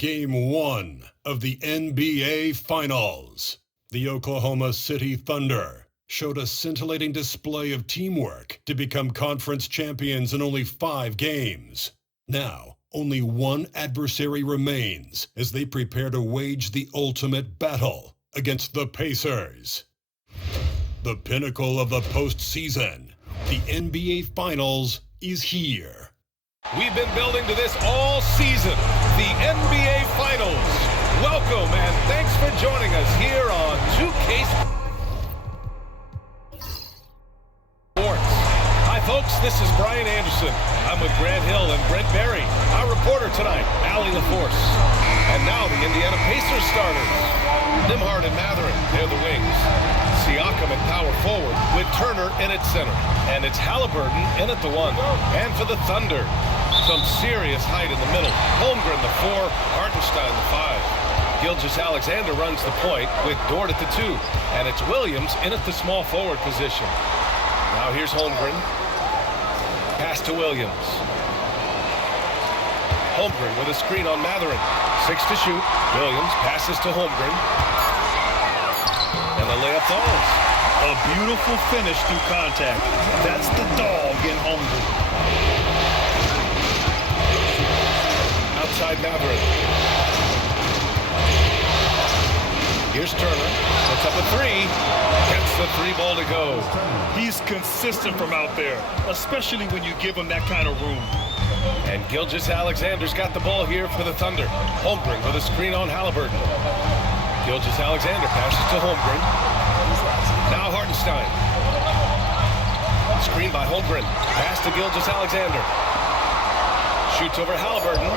Game 1 of the NBA Finals. The Oklahoma City Thunder showed a scintillating display of teamwork to become conference champions in only 5 games. Now, only one adversary remains as they prepare to wage the ultimate battle against the Pacers. The pinnacle of the postseason, the NBA Finals, is here. We've been building to this all season, the NBA Finals. Welcome and thanks for joining us here on 2K Sports. Hi folks, this is Brian Anderson. I'm with Grant Hill and Brent Berry. Our reporter tonight, Allie LaForce. And now the Indiana Pacers starters. Nembhard and Mathurin, they're the wings. Siakam at power forward with Turner in at center. And it's Halliburton in at the 1. And for the Thunder, some serious height in the middle. Holmgren the 4, Hartenstein the 5. Gilgeous-Alexander runs the point with Dort at the 2. And it's Williams in at the small forward position. Now here's Holmgren. Pass to Williams. Holmgren with a screen on Mathurin. 6 to shoot. Williams passes to Holmgren. And the layup falls. A beautiful finish through contact. That's the dog in Holmgren. Outside Mathurin. Here's Turner. Puts up a 3. Gets the 3 ball to go. He's consistent from out there, especially when you give him that kind of room. And Gilgeous-Alexander's got the ball here for the Thunder. Holmgren with a screen on Halliburton. Gilgeous-Alexander passes to Holmgren. Now Hartenstein. Screen by Holmgren. Pass to Gilgeous-Alexander. Shoots over Halliburton.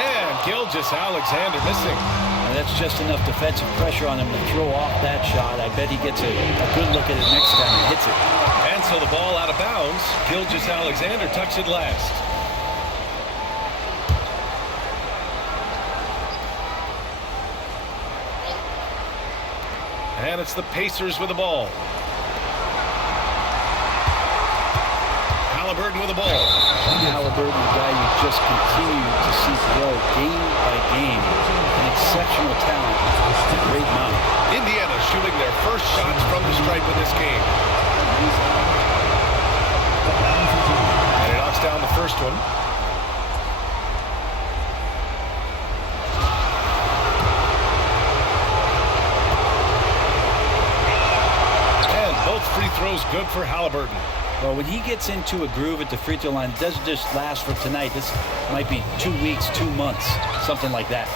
And Gilgeous-Alexander missing. And that's just enough defensive pressure on him to throw off that shot. I bet he gets a good look at it next time and hits it. And so the ball out of bounds. Gilgeous-Alexander tucks it last. And it's the Pacers with the ball. Halliburton with the ball. Halliburton, a guy you just continue to see grow game by game. An exceptional talent. Great mind. Indiana shooting their first shots from the stripe in this game. And he knocks down the first one. And both free throws good for Halliburton. Well, when he gets into a groove at the free throw line, it doesn't just last for tonight. This might be 2 weeks, 2 months, something like that.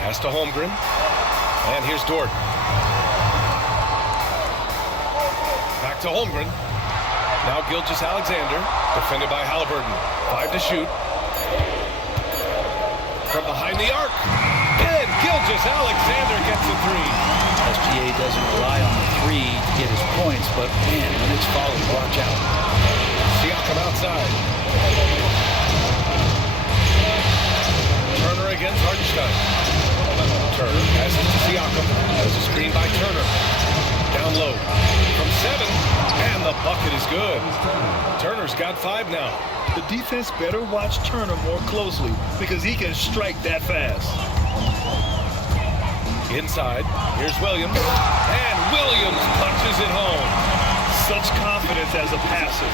Pass to Holmgren. And here's Dort. Back to Holmgren. Now Gilgeous-Alexander, defended by Halliburton. 5 to shoot. From behind the arc. And Gilgeous-Alexander gets a 3. SGA doesn't rely on the 3 to get his points, but man, when it's followed, watch out. Siakam outside. Turner against Hartenstein. Turner passes to Siakam. There's a screen by Turner. Down low. From 7. And the bucket is good. Turner's got 5 now. The defense better watch Turner more closely because he can strike that fast. Inside, here's Williams. And Williams punches it home. Such confidence as a passer.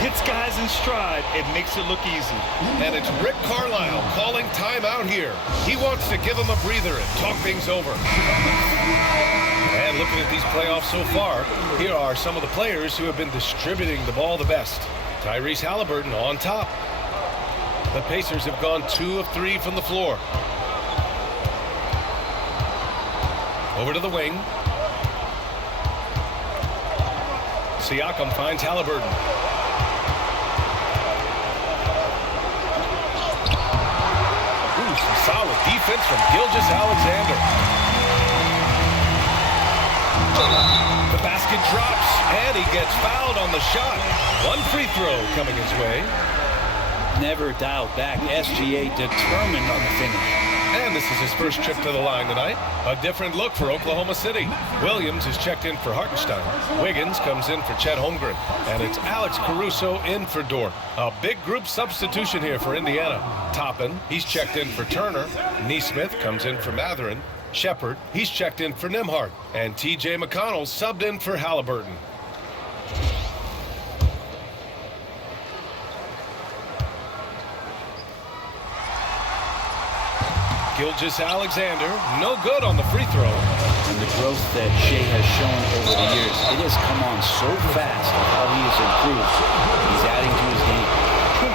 Hits guys in stride. It makes it look easy. And it's Rick Carlisle calling timeout here. He wants to give him a breather and talk things over. And looking at these playoffs so far, here are some of the players who have been distributing the ball the best. Tyrese Halliburton on top. The Pacers have gone 2 of 3 from the floor. Over to the wing. Siakam finds Halliburton. Ooh, some solid defense from Gilgeous-Alexander. The basket drops, and he gets fouled on the shot. 1 free throw coming his way. Never dialed back. SGA determined on the finish. And this is his first trip to the line tonight. A different look for Oklahoma City. Williams is checked in for Hartenstein. Wiggins comes in for Chet Holmgren. And it's Alex Caruso in for Dort. A big group substitution here for Indiana. Toppin, he's checked in for Turner. Neesmith comes in for Matherin. Shepard, he's checked in for Nembhard. And TJ McConnell subbed in for Halliburton. Gilgeous-Alexander, no good on the free throw. And the growth that Shea has shown over the years, it has come on so fast how he has improved. He's adding to his game.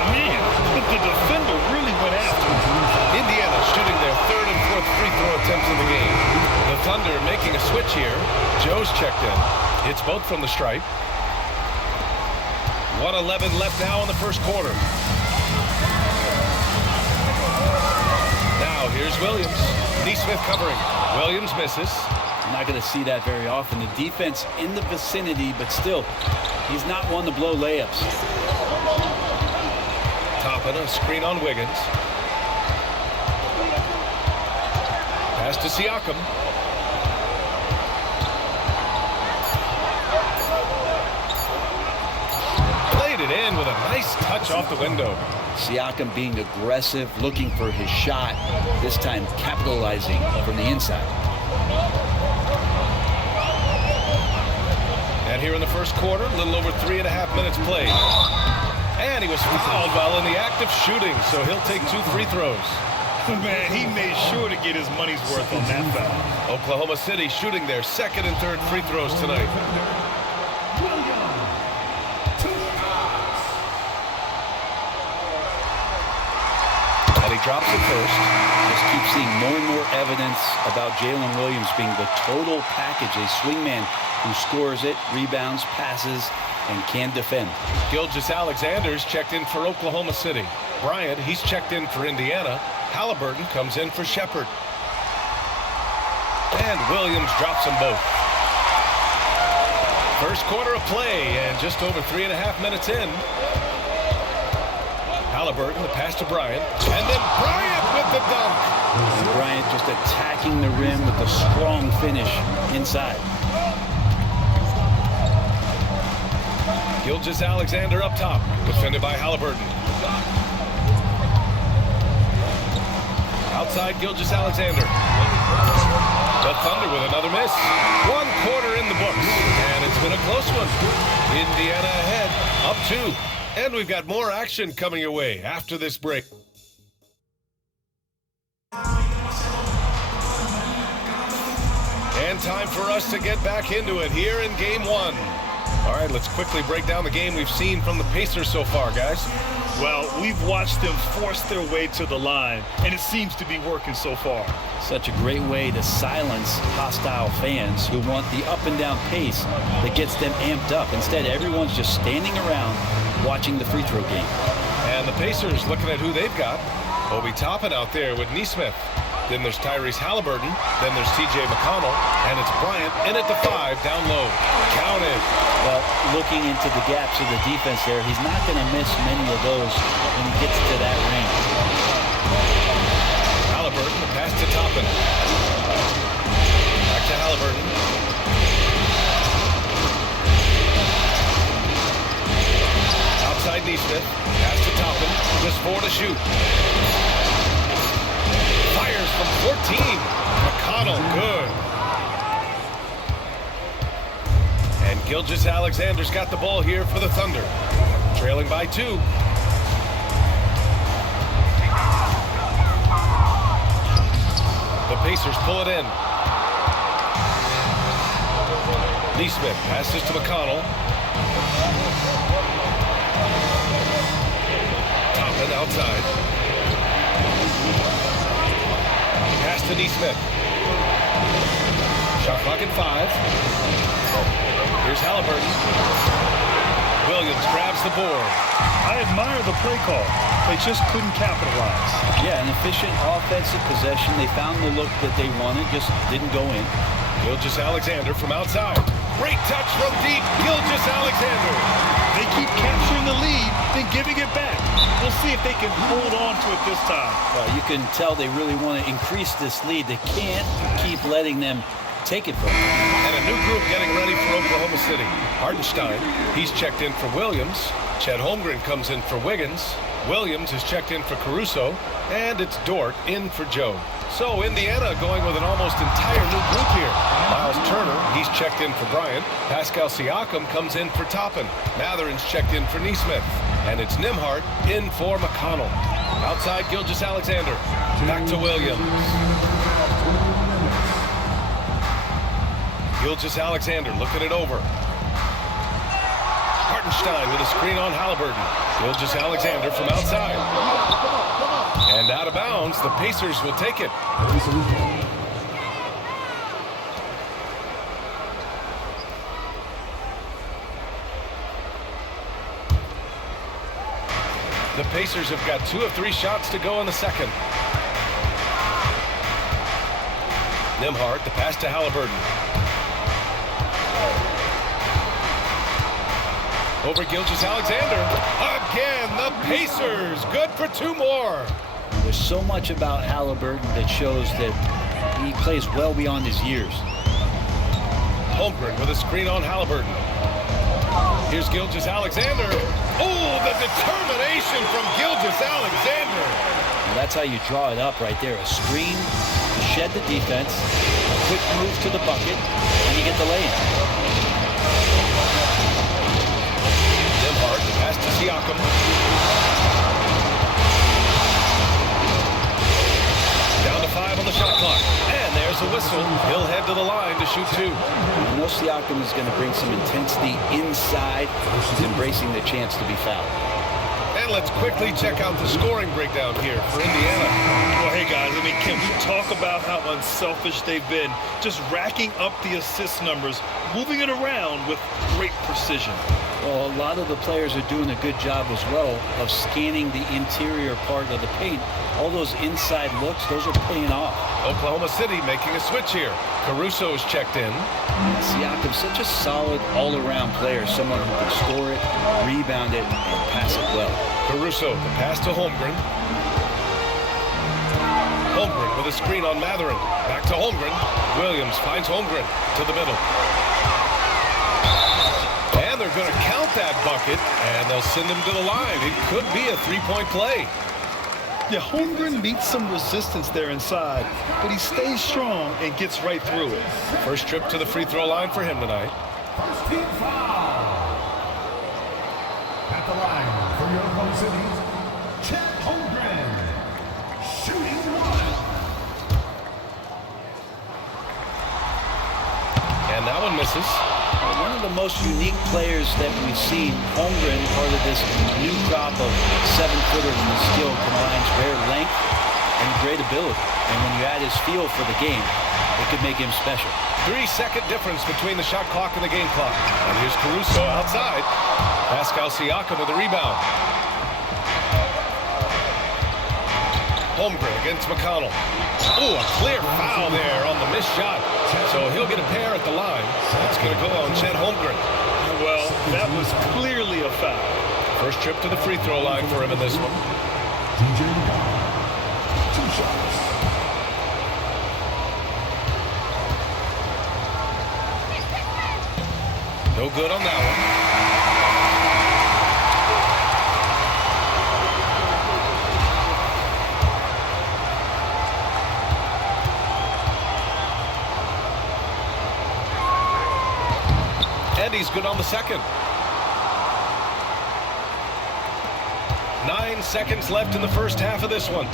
Man, but the defender really went after him. Indiana shooting their third and fourth free throw attempts of the game. The Thunder making a switch here. Joe's checked in. Hits both from the stripe. 1:11 left now in the first quarter. Now here's Williams. Neesmith covering. Williams misses. I'm not going to see that very often. The defense in the vicinity, but still, he's not one to blow layups. Toppin, a screen on Wiggins. Pass to Siakam. Played it in with a nice touch off the window. Siakam being aggressive, looking for his shot, this time capitalizing from the inside. And here in the first quarter, a little over 3.5 minutes played. And he was fouled while in the act of shooting, so he'll take 2 free throws. Man, he made sure to get his money's worth on that foul. Oklahoma City shooting their second and third free throws tonight. And he drops it first. Just keep seeing more and more evidence about Jalen Williams being the total package, a swingman who scores it, rebounds, passes, and can defend. Gilgeous-Alexander's checked in for Oklahoma City. Bryant, he's checked in for Indiana. Halliburton comes in for Shepard. And Williams drops them both. First quarter of play, and just over 3.5 minutes in. Halliburton, the pass to Bryant, and then Bryant with the dunk. And Bryant just attacking the rim with a strong finish inside. Gilgeous-Alexander up top, defended by Halliburton. Outside Gilgeous-Alexander. The Thunder with another miss. 1 quarter in the books, and it's been a close one. Indiana ahead, up 2. And we've got more action coming your way after this break. And time for us to get back into it here in Game 1. All right, let's quickly break down the game we've seen from the Pacers so far, guys. Well, we've watched them force their way to the line, and it seems to be working so far. Such a great way to silence hostile fans who want the up and down pace that gets them amped up. Instead, everyone's just standing around watching the free throw game. And the Pacers looking at who they've got. Obi Toppin out there with Neesmith. Then there's Tyrese Halliburton. Then there's TJ McConnell. And it's Bryant in at the 5 down low. Counted. Well, looking into the gaps of the defense there, he's not going to miss many of those when he gets to that range. Halliburton, the pass to Toppin. Back to Halliburton. Outside Neesmith. Pass to Toppin. Just 4 to shoot. Fires from 14. McConnell, good. And Gilgeous-Alexander's got the ball here for the Thunder. Trailing by 2. The Pacers pull it in. Neesmith passes to McConnell. Toppin outside. Pass to Neesmith. Shot clock at 5. Here's Halliburton. Williams grabs the board. I admire the play call. They just couldn't capitalize. Yeah, an efficient offensive possession. They found the look that they wanted, just didn't go in. Gilgeous-Alexander from outside. Great touch from deep. Gilgeous-Alexander. They keep capturing the lead, then giving it back. We'll see if they they can hold on to it this time. Well, you can tell they really want to increase this lead. They can't keep letting them take it from them. And a new group getting ready for Oklahoma City. Hartenstein, he's checked in for Williams. Chet Holmgren comes in for Wiggins. Williams is checked in for Caruso. And it's Dort in for Joe. So Indiana going with an almost entire new group here. Miles Turner, he's checked in for Bryant. Pascal Siakam comes in for Toppin. Matherin's checked in for Neesmith. And it's Nembhard in for McConnell. Outside, Gilgeous-Alexander. Back to Williams. Gilgeous-Alexander looking it over. Hartenstein with a screen on Halliburton. Gilgeous-Alexander from outside. And out of bounds, the Pacers will take it. The Pacers have got 2 of 3 shots to go in the second. Nembhard, the pass to Halliburton. Over Gilgeous-Alexander. Again, the Pacers. Good for 2 more. There's so much about Halliburton that shows that he plays well beyond his years. Holmgren with a screen on Halliburton. Here's Gilgeous-Alexander. Oh, the determination from Gilgeous-Alexander. And that's how you draw it up right there. A screen, shed the defense, a quick move to the bucket, and you get the lay-in. Nembhard, the pass to Siakam. Down to 5 on the shot clock. And there's a whistle. He'll head to the line to shoot 2. I know Siakam is going to bring some intensity inside. He's embracing the chance to be fouled. And let's quickly check out the scoring breakdown here for Indiana. Well, hey, guys, I mean, Kim, talk about how unselfish they've been. Just racking up the assist numbers, moving it around with great precision. Well, a lot of the players are doing a good job as well of scanning the interior part of the paint. All those inside looks, those are paying off. Oklahoma City making a switch here. Caruso's checked in. Siakam's such a solid all-around player, someone who can score it, rebound it, and pass it well. Caruso, the pass to Holmgren. Holmgren with a screen on Matherin. Back to Holmgren. Williams finds Holmgren to the middle. And they're going to count that bucket, and they'll send him to the line. It could be a 3-point play. Yeah, Holmgren meets some resistance there inside, but he stays strong and gets right through it. First trip to the free throw line for him tonight. First team foul. At the line for your Oklahoma City, Chet Holmgren, shooting 1. And that one misses. One of the most unique players that we've seen, Holmgren, part of this new crop of 7-footers with skill, combines rare length and great ability. And when you add his feel for the game, it could make him special. 3-second difference between the shot clock and the game clock. And here's Caruso outside. Pascal Siakam with the rebound. Holmgren against McConnell. Oh, a clear foul there on the missed shot. So he'll get a pair at the line. That's going to go on Chet Holmgren. Well, that was clearly a foul. First trip to the free throw line for him in this one. DJ McConnell, 2 shots. No good on that one. And he's good on the second. 9 seconds left in the first half of this one.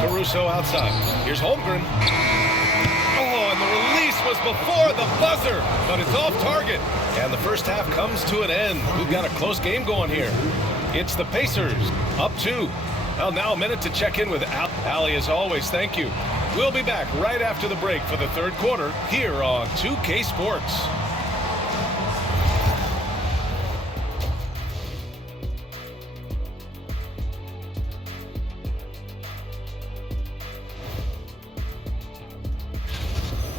Caruso outside. Here's Holmgren. Oh, and the release was before the buzzer, but it's off target. And the first half comes to an end. We've got a close game going here. It's the Pacers, up 2. Well, now a minute to check in with Ali, as always. Thank you. We'll be back right after the break for the third quarter here on 2K Sports.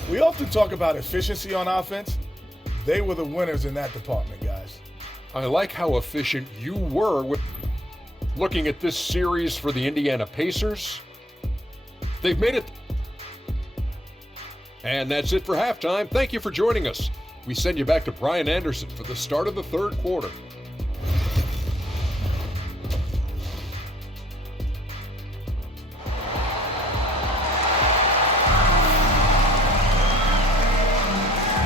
We often talk about efficiency on offense. They were the winners in that department, guys. I like how efficient you were with looking at this series for the Indiana Pacers. They've made it. And that's it for halftime. Thank you for joining us. We send you back to Brian Anderson for the start of the third quarter.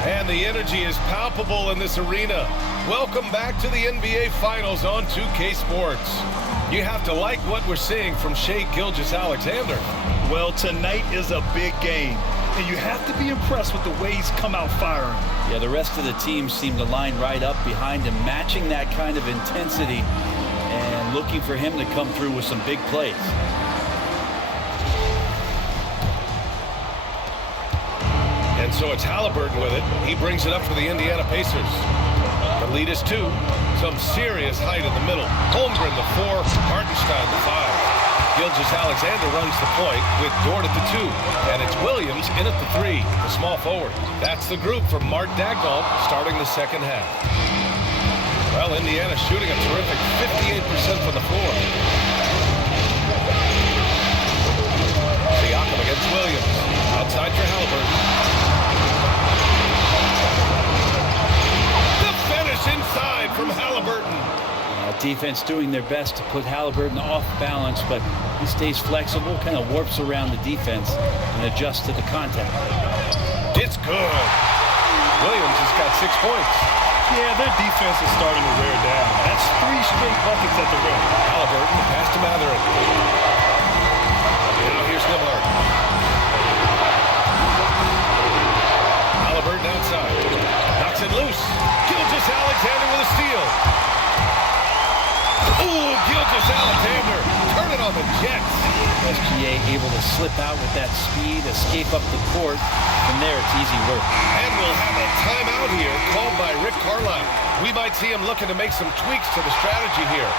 And the energy is palpable in this arena. Welcome back to the NBA Finals on 2K Sports. You have to like what we're seeing from Shai Gilgeous-Alexander. Well, tonight is a big game, and you have to be impressed with the way he's come out firing. Yeah, the rest of the team seem to line right up behind him, matching that kind of intensity and looking for him to come through with some big plays. And so it's Halliburton with it. He brings it up for the Indiana Pacers. The lead is 2. Some serious height in the middle. Holmgren the 4, Hartenstein the 5. Gilgeous-Alexander runs the point with Dort at the 2. And it's Williams in at the 3, the small forward. That's the group from Mark Dagnall starting the second half. Well, Indiana shooting a terrific 58% from the floor. Siakam against Williams. Outside for Halliburton. Inside from Halliburton. Defense doing their best to put Halliburton off balance, but he stays flexible, kind of warps around the defense and adjusts to the contact. It's good. Williams has got 6 points. Yeah, their defense is starting to wear down. That's 3 straight buckets at the rim. Halliburton pass to Matherin. Now here's Nembhard. Halliburton outside. Knocks it loose. Gilgeous-Alexander with a steal. Ooh, Gilgeous-Alexander. Turn it on the Jets. SGA able to slip out with that speed, escape up the court. From there, it's easy work. And we'll have a timeout here called by Rick Carlisle. We might see him looking to make some tweaks to the strategy here.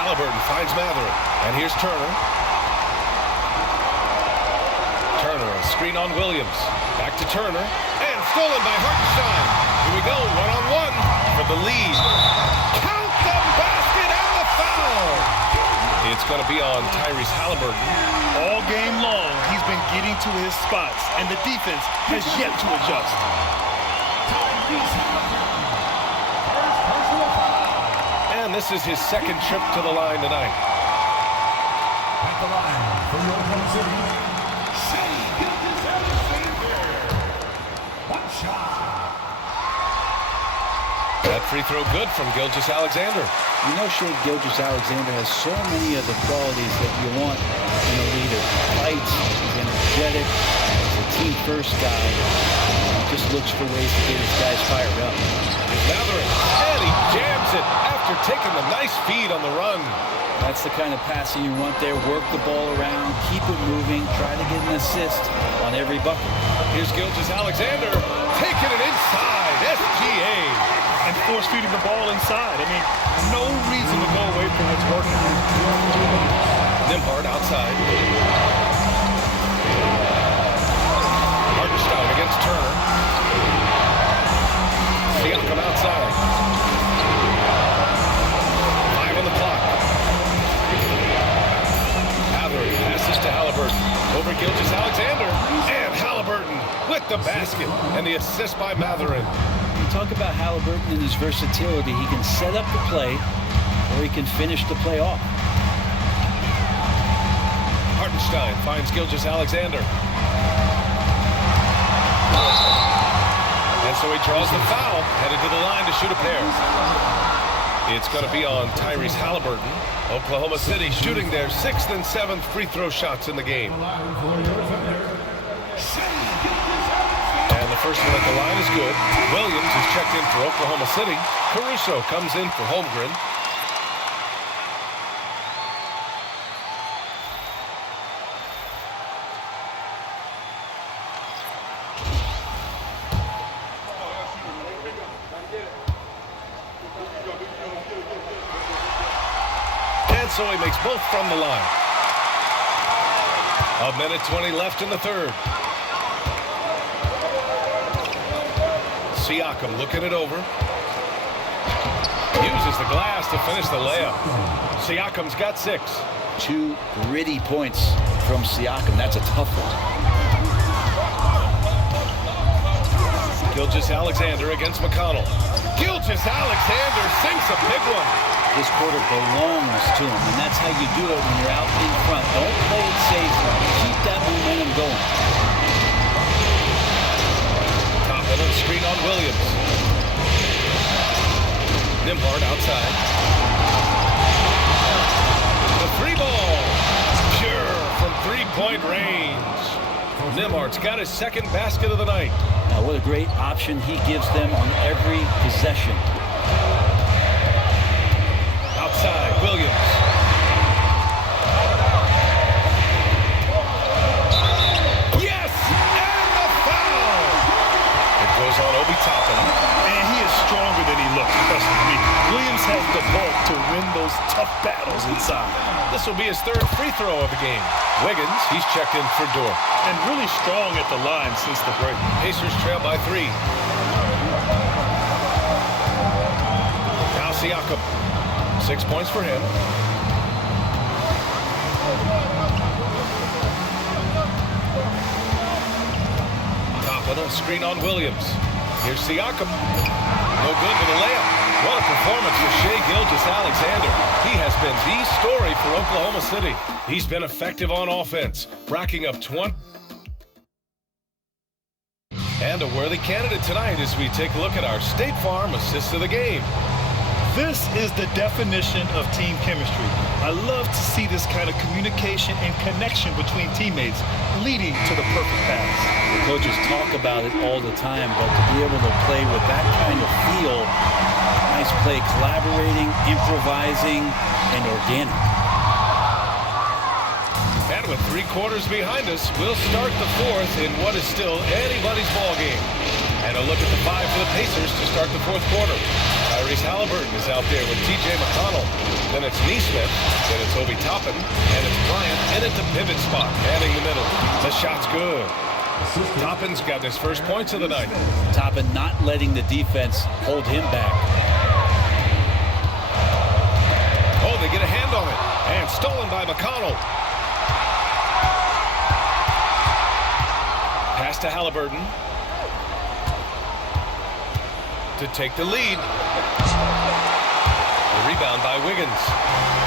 Halliburton finds Matherin. And here's Turner. Turner, a screen on Williams. Back to Turner. And stolen by Hartenstein. Here we go, one-on-one for the lead. Count the basket and the foul. It's going to be on Tyrese Halliburton. All game long, he's been getting to his spots, and the defense has yet to adjust. And this is his second trip to the line tonight. At the line for Oklahoma City, Shai Gilgeous-Alexander. One shot. That free throw good from Gilgeous-Alexander. You know, Shai Gilgeous-Alexander has so many of the qualities that you want in a leader. Fights, he's energetic, he's a team-first guy. He just looks for ways to get his guys fired up. Matherin, and he jams it after taking the nice feed on the run. That's the kind of passing you want there. Work the ball around, keep it moving, try to get an assist on every bucket. Here's Gilgeous-Alexander taking it inside. SGA. And force feeding the ball inside. I mean, no reason to go away from what's working. Nembhard outside. Hartenstein against Turner. Siakam outside. 5 on the clock. Matherin passes to Halliburton. Over Gilgeous-Alexander. And Halliburton with the basket. And the assist by Matherin. Talk about Halliburton and his versatility. He can set up the play, or he can finish the play off. Hartenstein finds Gilgeous-Alexander. And so he draws the foul, headed to the line to shoot a pair. It's going to be on Tyrese Halliburton. Oklahoma City shooting their 6th and 7th free throw shots in the game. And the first one at the line is good. Williams is checked in for Oklahoma City. Caruso comes in for Holmgren. And so he makes both from the line. 1:20 left in the third. Siakam looking it over. Uses the glass to finish the layup. Siakam's got 6. 2 gritty points from Siakam. That's a tough one. Gilgeous-Alexander against McConnell. Gilgeous-Alexander sinks a big one. This quarter belongs to him, and that's how you do it when you're out in front. Don't play it safe. Keep that momentum going. Top end of the screen on Williams. Nembhard outside. The 3 ball. Pure from 3-point range. Nembhard's got his 2nd basket of the night. Now, what a great option he gives them on every possession. Outside, Williams. Yes! And the foul! It goes on Obi Toppin. And he is stronger than he looks, trust me. Williams has the bulk to win those tough battles inside. This will be his 3rd free throw of the game. Wiggins, he's checked in for Dort. And really strong at the line since the break. Pacers trail by 3. Now Siakam. 6 points for him. Top of the screen on Williams. Here's Siakam. No good with the layup. What a performance for Shai Gilgeous-Alexander. He has been the story for Oklahoma City. He's been effective on offense, racking up 20. And a worthy candidate tonight as we take a look at our State Farm assist of the game. This is the definition of team chemistry. I love to see this kind of communication and connection between teammates leading to the perfect pass. The coaches talk about it all the time, but to be able to play with that kind of feel, nice play, collaborating, improvising, and organic. And with 3 quarters behind us, we'll start the 4th in what is still anybody's ball game. And a look at the 5 for the Pacers to start the 4th quarter. Tyrese Halliburton is out there with T.J. McConnell. Then it's Neesmith. Then it's Obi Toppin. And it's Bryant in at the pivot spot, manning the middle. The shot's good. Toppin's got his 1st points of the night. Toppin not letting the defense hold him back. Oh, they get a hand on it. And stolen by McConnell. Pass to Halliburton. To take the lead. The rebound by Wiggins.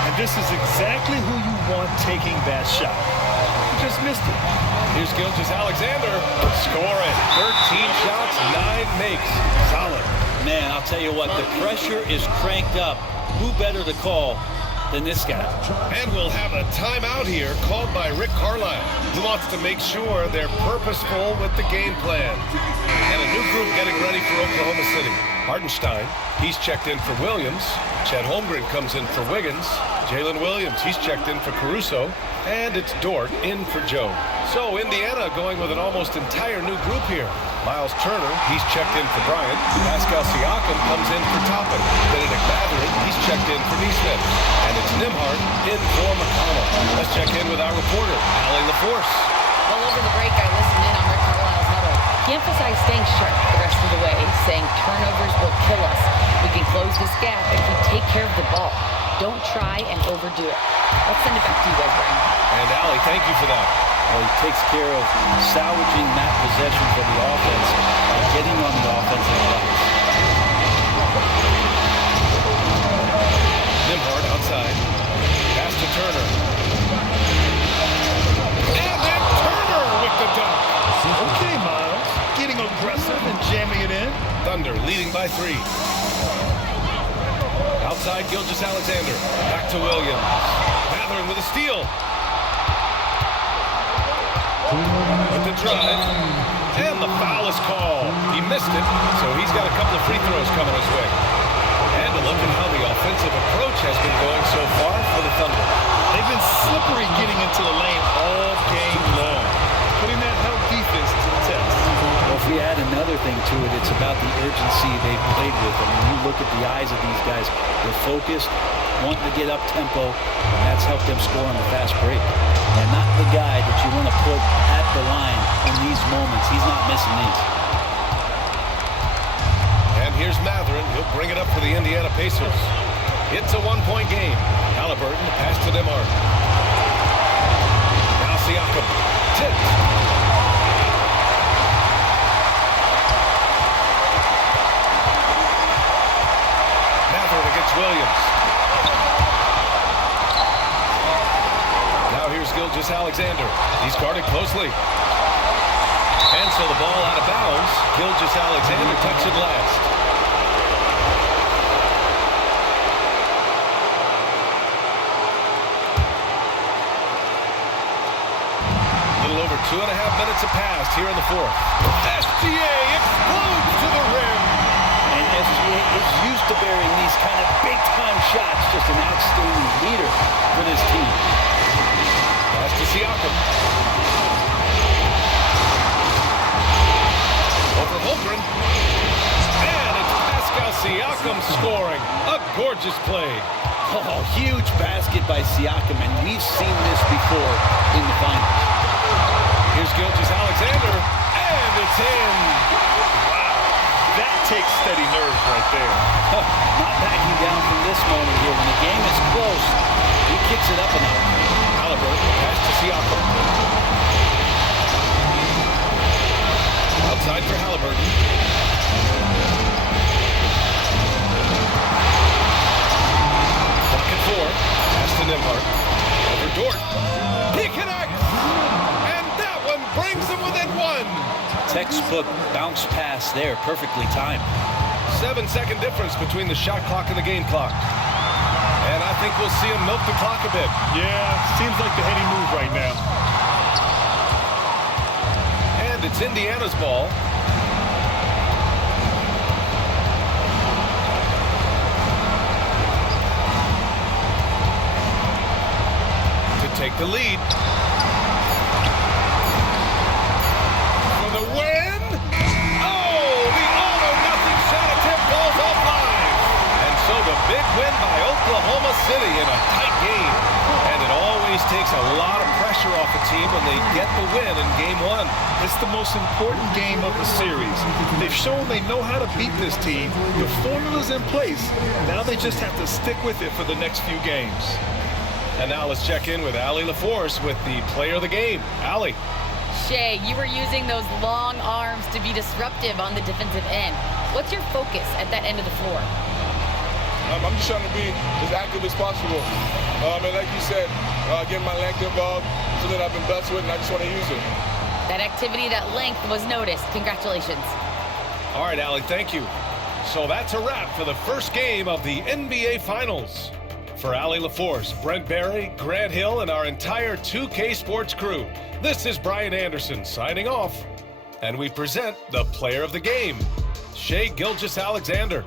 And this is exactly who you want taking that shot. He just missed it. Here's Gilgeous-Alexander scoring. 13 shots, 9 makes. Solid. Man, I'll tell you what, the pressure is cranked up. Who better to call than this guy? And we'll have a timeout here called by Rick Carlisle, who wants to make sure they're purposeful with the game plan. And a new group getting ready for Oklahoma City. Hartenstein, he's checked in for Williams. Chet Holmgren comes in for Wiggins. Jalen Williams, he's checked in for Caruso. And it's Dort in for Joe. So Indiana going with an almost entire new group here. Miles Turner, he's checked in for Bryant. Pascal Siakam comes in for Toppin. Benedict Mathurin, he's checked in for Neesmith. And it's Nembhard in for McConnell. Let's check in with our reporter, Allie LaForce. Well, over the break, I listened in on Rick Carlisle's huddle. He emphasized staying sharp the rest of the way, saying turnovers will kill us. We can close this gap if we take care of the ball. Don't try and overdo it. Let's send it back to you guys, Brian. And Allie, thank you for that. Well, he takes care of salvaging that possession for the offense by getting on the offensive line. Nembhard outside. Pass to Turner. And then Turner with the dunk. Okay, Miles. Getting aggressive and jamming it in. Thunder leading by 3. Outside Gilgeous-Alexander. Back to Williams. Mathurin with a steal. With the drive. And the foul is called. He missed it, so he's got a couple of free throws coming his way. And a look at how the offensive approach has been going so far for the Thunder. They've been slippery getting into the lane all game long, putting that help defense to the test. Well, if we add another thing to it, it's about the urgency they've played with. I mean, you look at the eyes of these guys, they're focused, wanting to get up tempo, and that's helped them score on the fast break. And not the guy that you want to put at the line in these moments. He's not missing these. here's Matherin. He'll bring it up for the Indiana Pacers. It's a one-point game. Halliburton, pass to Demar. Now Siakam. Tipped. Matherin against Williams. Now here's Gilgeous-Alexander. He's guarded closely. And so the ball out of bounds. Gilgeous-Alexander touched it last. A little over 2.5 minutes have passed here in the fourth. SGA explodes to the rim. And SGA is used to burying these kind of big-time shots. Just an outstanding leader for this team. Pass to Siakam. Over Holmgren. And it's Pascal Siakam scoring. A gorgeous play. Oh, huge basket by Siakam, and we've seen this before in the finals. Here's Gilgeous-Alexander, and it's in. Wow, that takes steady nerves right there. Not backing down from this moment here. When the game is close, he kicks it up a notch. Halliburton, pass to Siakam. Outside for Halliburton. Pocket 4, pass to Nembhard. Over Dort. He connects! And that one brings him within one. Textbook bounce pass there, perfectly timed. 7-second difference between the shot clock and the game clock. And I think we'll see him milk the clock a bit. Yeah, seems like the heady move right now. And it's Indiana's ball. To take the lead. For the win! Oh, the all-or-nothing shot attempt falls offline. And so the big win by Oklahoma City in a tight game. And it always takes a lot of pressure off a team when they get the win in game one. It's the most important game of the series. They've shown they know how to beat this team. The formula's in place. Now they just have to stick with it for the next few games. And now let's check in with Allie LaForce with the player of the game. Allie. Shay, you were using those long arms to be disruptive on the defensive end. What's your focus at that end of the floor? I'm just trying to be as active as possible. And like you said, get my length involved, something I've been blessed with, and I just want to use it. That activity, that length was noticed. Congratulations. All right, Allie, thank you. So that's a wrap for the first game of the NBA Finals. For Allie LaForce, Brent Barry, Grant Hill, and our entire 2K Sports crew, this is Brian Anderson signing off. And we present the player of the game, Shai Gilgeous-Alexander.